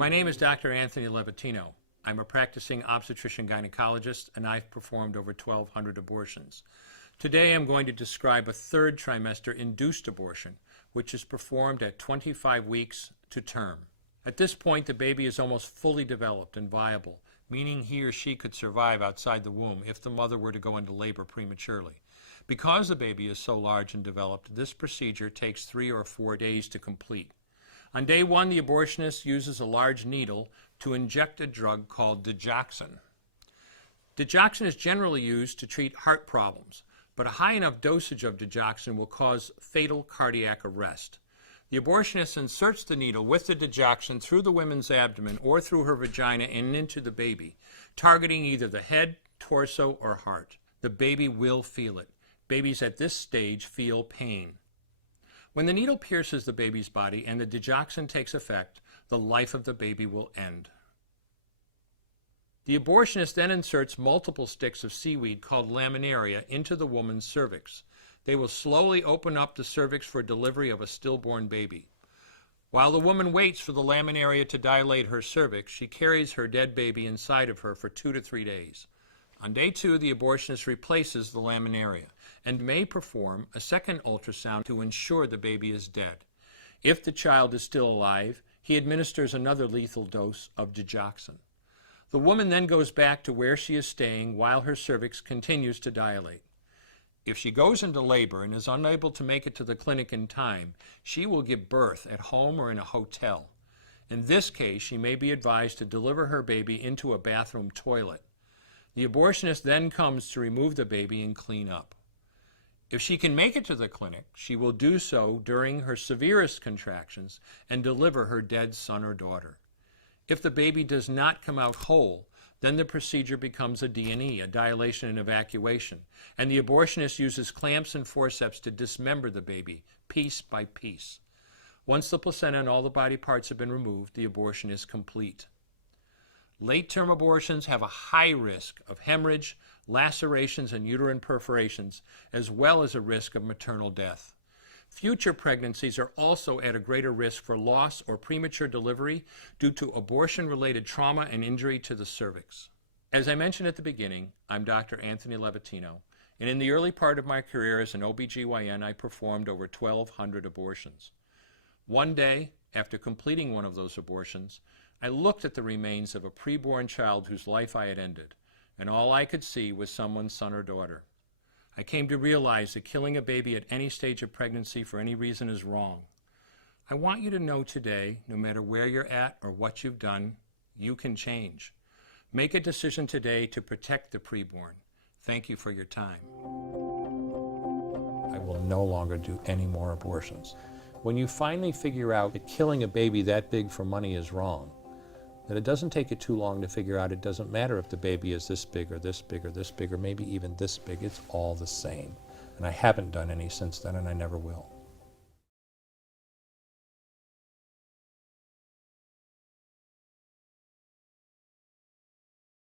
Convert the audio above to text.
My name is Dr. Anthony Levatino. I'm a practicing obstetrician-gynecologist, and I've performed over 1,200 abortions. Today I'm going to describe a third trimester induced abortion, which is performed at 25 weeks to term. At this point, the baby is almost fully developed and viable, meaning he or she could survive outside the womb if the mother were to go into labor prematurely. Because the baby is so large and developed, this procedure takes 3 or 4 days to complete. On day 1, the abortionist uses a large needle to inject a drug called digoxin. Digoxin is generally used to treat heart problems, but a high enough dosage of digoxin will cause fatal cardiac arrest. The abortionist inserts the needle with the digoxin through the woman's abdomen or through her vagina and into the baby, targeting either the head, torso, or heart. The baby will feel it. Babies at this stage feel pain. When the needle pierces the baby's body and the digoxin takes effect, the life of the baby will end. The abortionist then inserts multiple sticks of seaweed called laminaria into the woman's cervix. They will slowly open up the cervix for delivery of a stillborn baby. While the woman waits for the laminaria to dilate her cervix, she carries her dead baby inside of her for 2 to 3 days. On day 2, the abortionist replaces the laminaria and may perform a second ultrasound to ensure the baby is dead. If the child is still alive, he administers another lethal dose of digoxin. The woman then goes back to where she is staying while her cervix continues to dilate. If she goes into labor and is unable to make it to the clinic in time, she will give birth at home or in a hotel. In this case, she may be advised to deliver her baby into a bathroom toilet. The abortionist then comes to remove the baby and clean up. If she can make it to the clinic, she will do so during her severest contractions and deliver her dead son or daughter. If the baby does not come out whole, then the procedure becomes a D&E, a dilation and evacuation, and the abortionist uses clamps and forceps to dismember the baby, piece by piece. Once the placenta and all the body parts have been removed, the abortion is complete. Late-term abortions have a high risk of hemorrhage, lacerations, and uterine perforations, as well as a risk of maternal death. Future pregnancies are also at a greater risk for loss or premature delivery due to abortion-related trauma and injury to the cervix. As I mentioned at the beginning, I'm Dr. Anthony Levatino, and in the early part of my career as an OBGYN, I performed over 1,200 abortions. One day, after completing one of those abortions, I looked at the remains of a preborn child whose life I had ended, and all I could see was someone's son or daughter. I came to realize that killing a baby at any stage of pregnancy for any reason is wrong. I want you to know today, no matter where you're at or what you've done, you can change. Make a decision today to protect the preborn. Thank you for your time. I will no longer do any more abortions. When you finally figure out that killing a baby that big for money is wrong, that it doesn't take you too long to figure out it doesn't matter if the baby is this big or this big or this big or maybe even this big, it's all the same. And I haven't done any since then, and I never will.